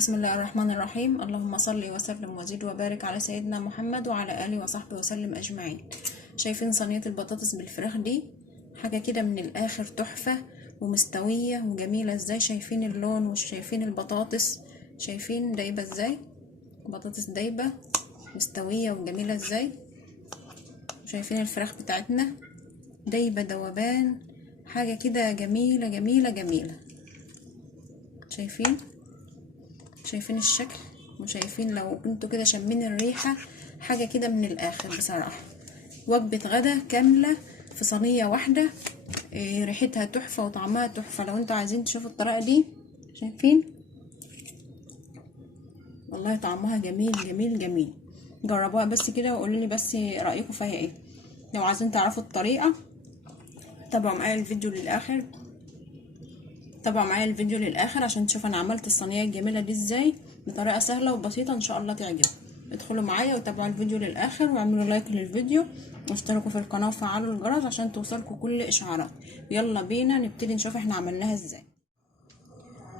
بسم الله الرحمن الرحيم. اللهم صل وسلم وزد وبارك على سيدنا محمد وعلى آله وصحبه وسلم أجمعين. شايفين صينية البطاطس بالفراخ دي؟ حاجة كده من الآخر تحفة ومستوية وجميلة ازاي. شايفين اللون وشايفين البطاطس، شايفين دايبة ازاي، بطاطس دايبة مستوية وجميلة ازاي. شايفين الفراخ بتاعتنا دايبة دوبان، حاجة كده جميلة جميلة جميلة. شايفين الشكل، وشايفين لو انتوا كده شامين الريحة، حاجة كده من الآخر بصراحة. وجبة غدا كاملة في صينية واحدة، ريحتها تحفة وطعمها تحفة. لو انتوا عايزين تشوفوا الطريقة دي، شايفين والله طعمها جميل جميل جميل. جربوها بس كده وقولوا لي بس رأيكم فيها ايه. لو عايزين تعرفوا الطريقة تابعوا معايا الفيديو للآخر عشان تشوفوا انا عملت الصينية الجميلة دي ازاي بطريقة سهلة وبسيطة، ان شاء الله تعجبكم. ادخلوا معايا وتابعوا الفيديو للآخر واعملوا لايك للفيديو واشتركوا في القناة وفعلوا الجرس عشان توصلكم كل اشعارات. يلا بينا نبتدي نشوف احنا عملناها ازاي.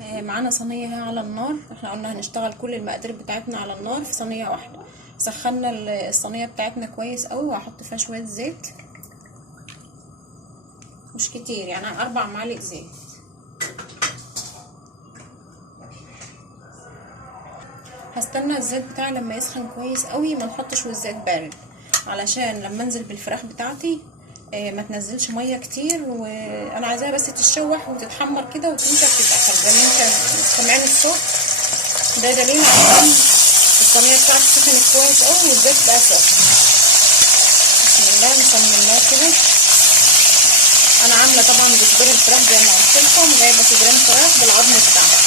معانا صينية اهي على النار. احنا قلنا هنشتغل كل المقادير بتاعتنا على النار في صينية واحدة. سخنا الصينية بتاعتنا كويس قوي، وهحط فيها شوية زيت مش كتير، يعني 4 معالق زيت. هستنى الزيت بتاعي لما يسخن كويس قوي، ما نحطش والزيت بارد، علشان لما انزل بالفراخ بتاعتي ما تنزلش ميه كتير، وانا عايزاها بس تتشوح وتتحمر كده وتنشف في الاخر. زي ما انتوا سامعين الصوت ده دليل على ان الصينيه بتاعتي سخنت كويس قوي والزيت بقى سخن. بسم الله نكملها كده. انا عامله طبعا بصدور الفراخ زي ما قلت لكم، جايبه صدرين فراخ بالعظم بتاعها.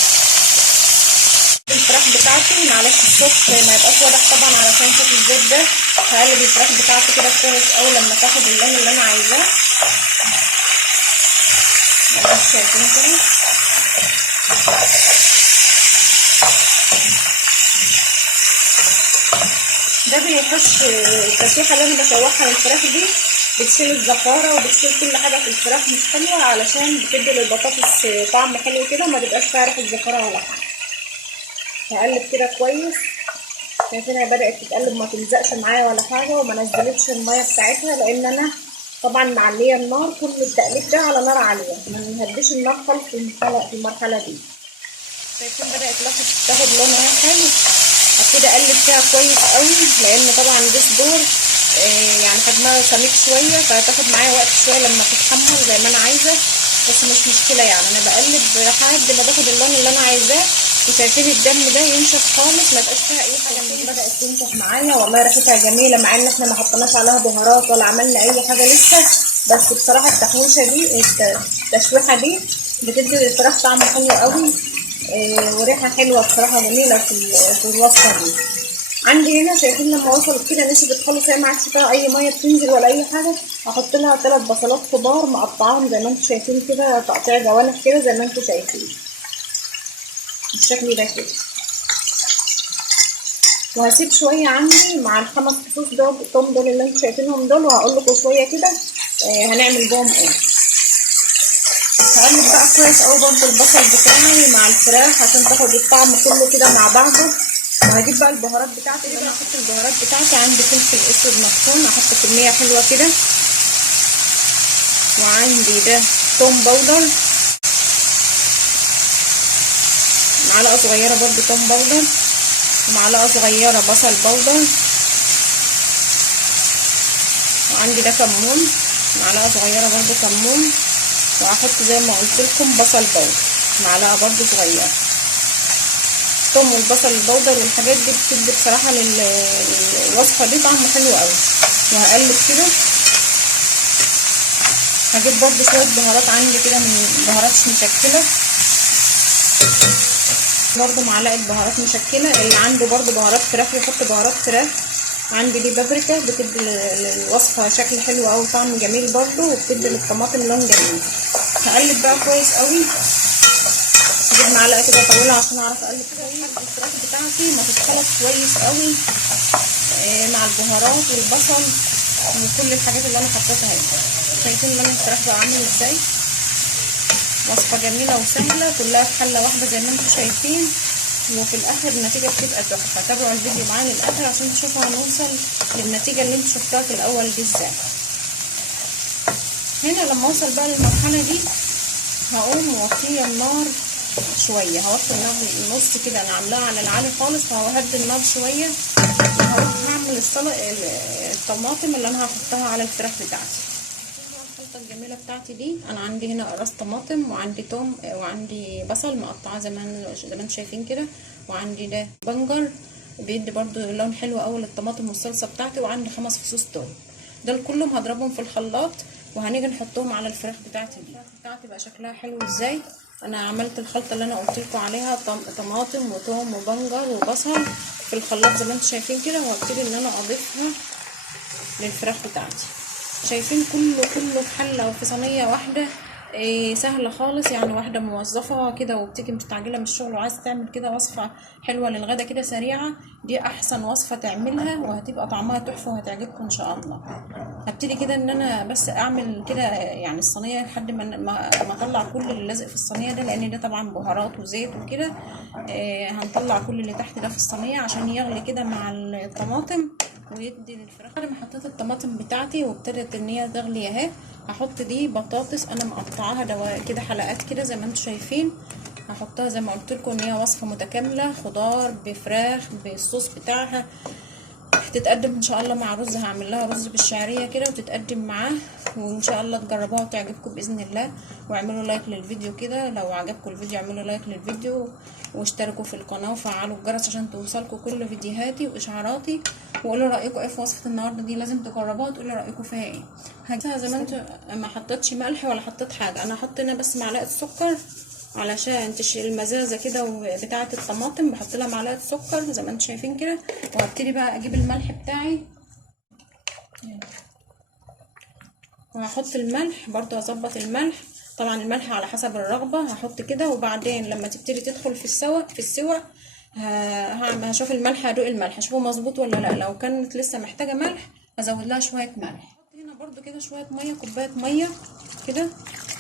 الفراخ بتاعتي معلش الصوت ما يبقاش واضح طبعا علشان صوت الزيت ده. هقلب الفراخ بتاعتي كده كويس قوي لما تاخد اللون اللي انا عايزاه. معلش شايفين كده. ده بيخش التسويحه اللي انا بشوحها للفراخ دي، بتشيل الزفاره وبتشيل كل حاجه في الفراخ مش حلوه، علشان بتدي للبطاطس طعم حلو كده وما تبقاش فيها ريحه زفاره ولا حاجه. هقلب كده كويس. شايفينها بدأت تتقلب، ما تلزقش معايا ولا حاجة، وما نزلتش المية بتاعتها، لأن أنا طبعا معلية النار كل التقليب ده على نار عالية، ما نهديش النار خالص في المرحلة دي. شايفين بدأت تاخد لونها حلو. هبتدي أقلب فيها كويس قوي، لأن طبعا دي صدور يعني حجمها سميك شوية، فهتاخد معايا وقت شوية لما تتحمر زي ما أنا عايزة، بس مش مشكلة. يعني أنا بقلب لحد ما باخد اللون اللي أنا عايزاه. وشايفين الدم ده ينشف خالص، ما يبقاش فيها اي حاجه من دي. بدات تنشف معايا والله، ريحتها جميله، مع ان احنا ما حطيناش عليها بهارات ولا عملنا اي حاجه لسه. بس بصراحه التحويشه دي، التشويحه دي بتدي للفراخ طعم حلو قوي، وريحه حلوه بصراحه جميله في الوصفه دي. عندي هنا شايفين لما وصلت كده نشفت خالص، هي ما عادش فيها اي ميه بتنزل ولا اي حاجه. هحط لها 3 بصلات كبار مقطعاهم زي ما انتم شايفين كده، تقطيع جوانح كده زي ما انتم شايفين بالشكل ده كده. وهسيب شويه عندي مع ال5 فصوص توم دول اللي انتوا شايفينهم دول، وهقول لكم شويه كده هنعمل بهم ايه. هقلب بقى كويس قوي برضه البصل بتاعي مع الفراخ عشان تاخد الطعم كله كده مع بعضه. وهجيب بقى البهارات بتاعتي. انا هحط البهارات بتاعتي. عندي فلفل اسود مطحون، هحط كميه حلوه كده. وعندي ده توم باودر، معلقه صغيره برضه توم باودر، ومعلقه صغيره بصل باودر. وعندي ده كمون، معلقه صغيره برضو كمون. وهحط زي ما قلت لكم بصل باودر، معلقه برضو صغيره. الثوم والبصل البودر والحاجات دي بتدي بصراحه للوصفه دي طعم حلو قوي. وهقلب كده. هجيب برضو شويه بهارات عندي كده من بهارات مشكله، برضو معلقه بهارات مشكله. اللي عنده برضو بهارات فراخ يحط بهارات فراخ. عندي دي بابريكا بتدي للوصفه شكل حلو قوي وطعم جميل برضو، وبتدي للطماطم لون جميل. هقلب بقى كويس قوي. هجيب معلقه كده طويله عشان اعرف اقلب كويس. الفراخ بتاعتي ما تتخلط كويس قوي مع البهارات والبصل وكل الحاجات اللي انا حطيتها هنا. شايفين لون الفراخ بقى عامل ازاي؟ وصفه جميله وسهله كلها في حله واحده زي ما انتم شايفين. وفي الاخر النتيجه بتبقى تحفه. تابعوا الفيديو معايا للاخر عشان تشوفوا هنوصل للنتيجه اللي انتوا شفتوها في الاول دي ازاي. هنا لما اوصل بقى للمرحله دي هقوم موطيه النار شويه، هوطي النار نص كده، انا عاملاها على العالي خالص، فههدي النار شويه وهروح هعمل الطماطم اللي انا هحطها على الفراخ بتاعتي. الخلطه الجميله بتاعتي دي انا عندي هنا قراص طماطم، وعندي توم، وعندي بصل مقطعه زي ما انتم شايفين كده، وعندي ده بنجر بيدي برضو لون حلو قوي للطماطم والصلصه بتاعتي، وعندي 5 فصوص توم. دول كلهم هضربهم في الخلاط وهنيجي نحطهم على الفراخ بتاعتي دي. الفراخ بتاعتي بقى شكلها حلو ازاي. انا عملت الخلطه اللي انا قلت لكم عليها، طماطم وتوم وبنجر وبصل في الخلاط زي ما انتم شايفين كده، وهبتدي ان انا اضيفها للفراخ بتاعتي. شايفين كله في حله وفي صينيه واحده. سهله خالص يعني، واحده موظفه كده وبتيجي مستعجله من الشغل وعايزه تعمل كده وصفه حلوه للغدا كده سريعه، دي احسن وصفه تعملها وهتبقى طعمها تحفه وهتعجبكم ان شاء الله. هبتدي كده ان انا بس اعمل كده يعني الصينيه لحد ما اطلع كل اللي لازق في الصينيه ده، لان ده طبعا بهارات وزيت وكده. هنطلع كل اللي تحت ده في الصينيه عشان يغلي كده مع الطماطم ويدي للفراخ. بعد ما حطيت الطماطم بتاعتي وابتدت ان هي تغلي اهي، هحط دي بطاطس انا مقطعاها كده حلقات كده زي ما انتم شايفين. هحطها زي ما قلت لكم ان هي وصفه متكامله، خضار بفراخ بالصوص بتاعها، تتقدم ان شاء الله مع رز. هعمل لها رز بالشعريه كده وتتقدم معاه، وان شاء الله تجربوها وتعجبكم باذن الله. واعملوا لايك للفيديو كده لو عجبكم الفيديو، اعملوا لايك للفيديو واشتركوا في القناه وفعلوا الجرس عشان توصلكم كل فيديوهاتي واشعاراتي. وقولوا رايكم ايه في وصفه النهارده دي، لازم تجربوها وتقولوا رايكم فيها ايه. هجيبها زي ما انتوا، ما حطيتش ملح ولا حطيت حاجه، انا حطيت هنا بس معلقه سكر علشان تشيل المزازه كده بتاعه الطماطم، بحط لها معلقه سكر زي ما انتم شايفين كده. وهبتدي بقى اجيب الملح بتاعي وهحط الملح برضو، هظبط الملح. طبعا الملح على حسب الرغبه هحط كده، وبعدين لما تبتدي تدخل في السوا هشوف الملح، هدوق الملح اشوفه مظبوط ولا لا. لو كانت لسه محتاجه ملح هزود لها شويه ملح. هنا برضو كده شويه ميه، كوبايه ميه كده،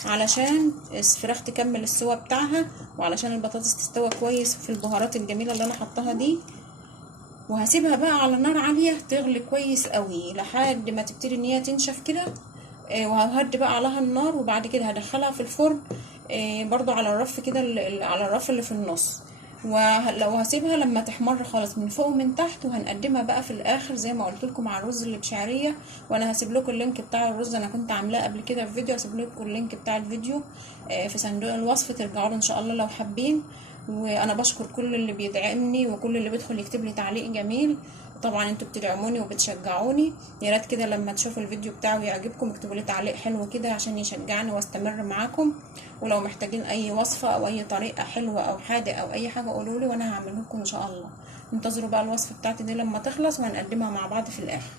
علشان الفراخ تكمل السوا بتاعها، وعلشان البطاطس تستوى كويس في البهارات الجميله اللي انا حطاها دي. وهسيبها بقى على نار عاليه تغلي كويس قوي لحد ما تبتدي ان هي تنشف كده. وههدي بقى عليها النار، وبعد كده هدخلها في الفرن برضو على الرف كده، على الرف اللي في النص. ولو هسيبها لما تحمر خالص من فوق ومن تحت، وهنقدمها بقى في الاخر زي ما قلت لكم مع الرز اللي بشعريه. وانا هسيب لكم اللينك بتاع الرز، انا كنت عاملاه قبل كده في فيديو، هسيب لكم اللينك بتاع الفيديو في صندوق الوصف، ترجعوا له ان شاء الله لو حابين. وانا بشكر كل اللي بيدعمني وكل اللي بيدخل يكتب لي تعليق جميل. طبعا انتوا بتدعموني وبتشجعوني، يا ريت كده لما تشوفوا الفيديو بتاعي ويعجبكم اكتبوا لي تعليق حلو كده عشان يشجعني واستمر معاكم. ولو محتاجين اي وصفه او اي طريقه حلوه او حادق او اي حاجه قولوا لي وانا هعمله لكم ان شاء الله. انتظروا بقى الوصفه بتاعتي دي لما تخلص وهنقدمها مع بعض في الاخر.